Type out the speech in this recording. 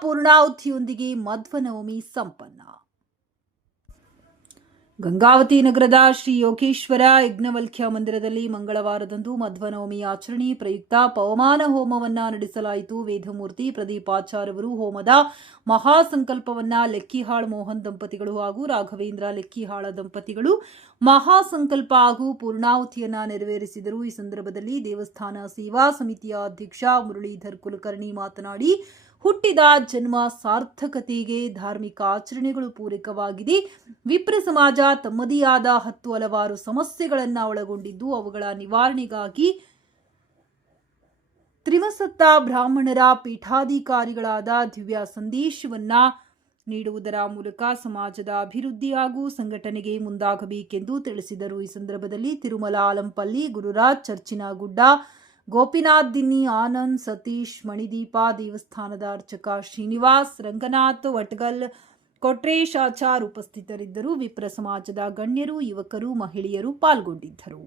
ಪೂರ್ಣಾಹುತಿಯೊಂದಿಗೆ ಮಧ್ವನವಮಿ ಸಂಪನ್ನ. ಗಂಗಾವತಿ ನಗರದ ಶ್ರೀ ಯೋಗೇಶ್ವರ ಯಜ್ಞವಲ್ಕ್ಯ ಮಂದಿರದಲ್ಲಿ ಮಂಗಳವಾರದಂದು ಮಧ್ವನವಮಿ ಆಚರಣೆ ಪ್ರಯುಕ್ತ ಪವಮಾನ ಹೋಮವನ್ನ ನಡೆಸಲಾಯಿತು. ವೇದಮೂರ್ತಿ ಪ್ರದೀಪಾಚಾರ್ಯವರು ಹೋಮದ ಮಹಾಸಂಕಲ್ಪವನ್ನ ಲೆಕ್ಕಿಹಾಳ್ ಮೋಹನ್ ದಂಪತಿಗಳು ಹಾಗೂ ರಾಘವೇಂದ್ರ ಲೆಕ್ಕಿಹಾಳ ದಂಪತಿಗಳು ಮಹಾಸಂಕಲ್ಪ ಹಾಗೂ ಪೂರ್ಣಾಹುತಿಯನ್ನ ನೆರವೇರಿಸಿದರು. ಈ ಸಂದರ್ಭದಲ್ಲಿ ದೇವಸ್ಥಾನ ಸೇವಾ ಸಮಿತಿಯ ಅಧ್ಯಕ್ಷ ಮುರಳೀಧರ್ ಕುಲಕರ್ಣಿ ಮಾತನಾಡಿ ಹುಟ್ಟಿದ ಜನ್ಮ ಸಾರ್ಥಕತೆಗೆ ಧಾರ್ಮಿಕ ಆಚರಣೆಗಳು ಪೂರಕವಾಗಿದೆ. ವಿಪ್ರ ಸಮಾಜ ತಮ್ಮದೇ ಆದ ಹತ್ತು ಹಲವಾರು ಸಮಸ್ಯೆಗಳನ್ನು ಒಳಗೊಂಡಿದ್ದು ಅವುಗಳ ನಿವಾರಣೆಗಾಗಿ ತ್ರಿವಸತ್ತ ಬ್ರಾಹ್ಮಣರ ಪೀಠಾಧಿಕಾರಿಗಳಾದ ದಿವ್ಯ ಸಂದೇಶವನ್ನ ನೀಡುವುದರ ಮೂಲಕ ಸಮಾಜದ ಅಭಿವೃದ್ಧಿ ಹಾಗೂ ಸಂಘಟನೆಗೆ ಮುಂದಾಗಬೇಕೆಂದು ತಿಳಿಸಿದರು. ಈ ಸಂದರ್ಭದಲ್ಲಿ ತಿರುಮಲ ಆಲಂಪಲ್ಲಿ ಗುರುರಾಜ್ ಚರ್ಚಿನಗುಡ್ಡ ಗೋಪಿನಾಥ್ ದಿನ್ನಿ, ಆನಂದ್ ಸತೀಶ್, ಮಣಿದೀಪ ದೇವಸ್ಥಾನದ ಅರ್ಚಕ ಶ್ರೀನಿವಾಸ್, ರಂಗನಾಥ್, ವಟ್ಗಲ್, ಕೊಟ್ರೇಶ್ ಆಚಾರ್ ಉಪಸ್ಥಿತರಿದ್ದರು. ವಿಪ್ರ ಸಮಾಜದ ಗಣ್ಯರು, ಯುವಕರು, ಮಹಿಳೆಯರು ಪಾಲ್ಗೊಂಡಿದ್ದರು.